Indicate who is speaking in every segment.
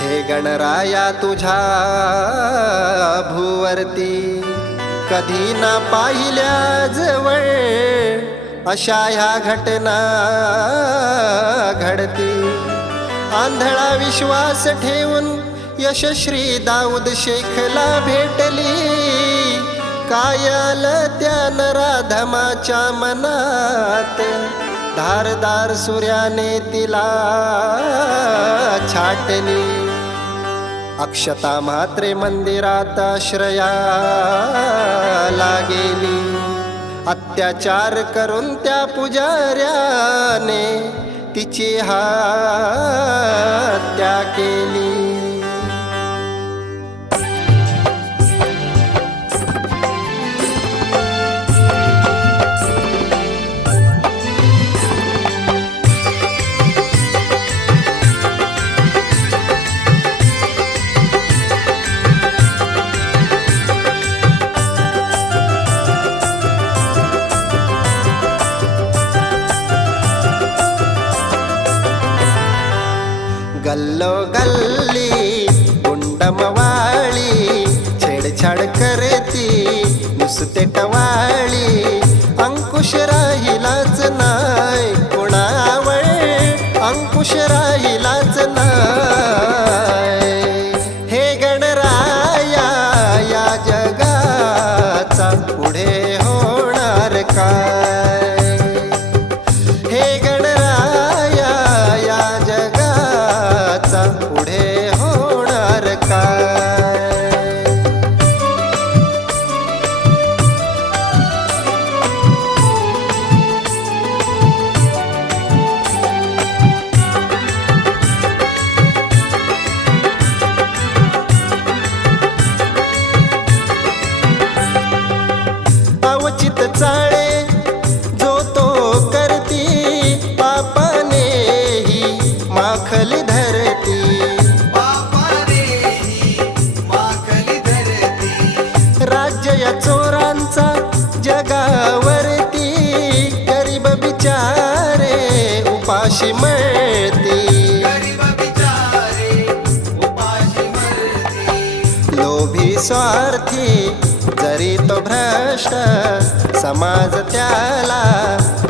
Speaker 1: हे गणराया तुझ्या भूवरती. कधी ना पाहिल्या जवळ अशा ह्या घटना घडती. आंधळा विश्वास ठेवून यशश्री दाऊद शेखला भेटली. कायल त्या नराधमाच्या मनात? धारदार सूर्याने तिला छाटली. अक्षता मात्रे मंदिरात आश्रया लागेली अत्याचार करून त्या पुजाऱ्याने तिची हत्या केली. नुसते उपाशी मळती लोभी स्वार्थी जरी तो भ्रष्ट समाज त्याला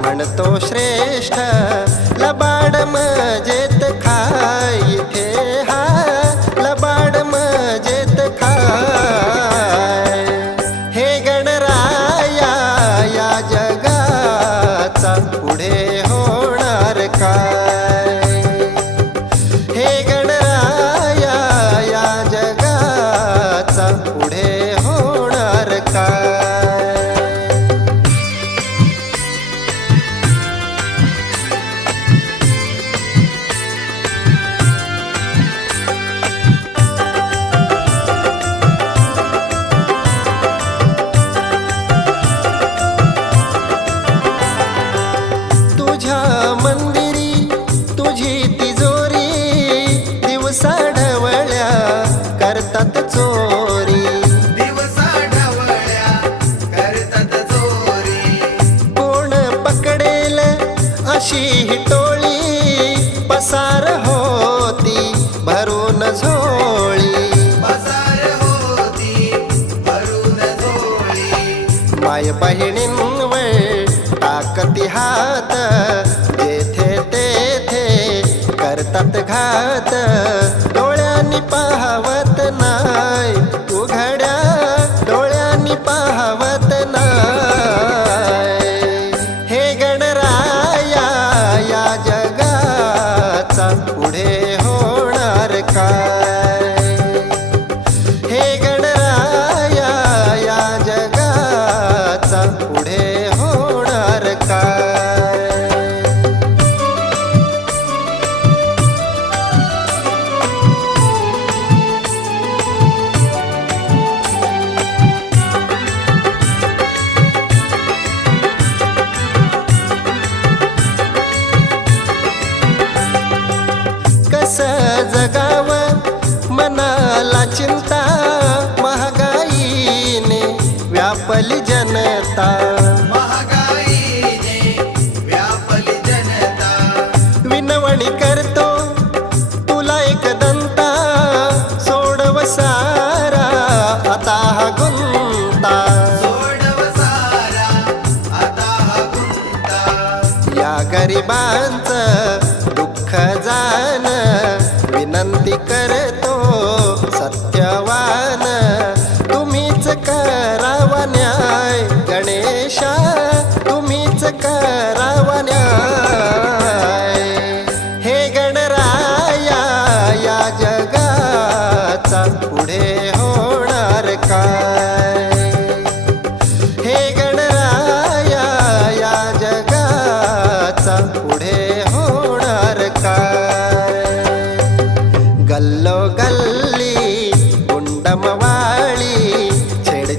Speaker 1: म्हणतो श्रेष्ठ. लबाड मजेत अशी ही टोळी? पसार होती भरून झोळी. माय बहिणींवर टाकती हात जेथे तेथे करतात घात. पुढे व्यापली जनता. व्यापली जनता. विनवणी करतो तुला एक दंता. सोडव सारा आता हा गुंता. सोडव सारा आता हा गुंता. या गरिबांचं दुःख जाण.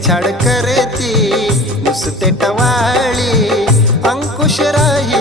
Speaker 1: छेडछाड करती नुसते टवाळी अंकुश राही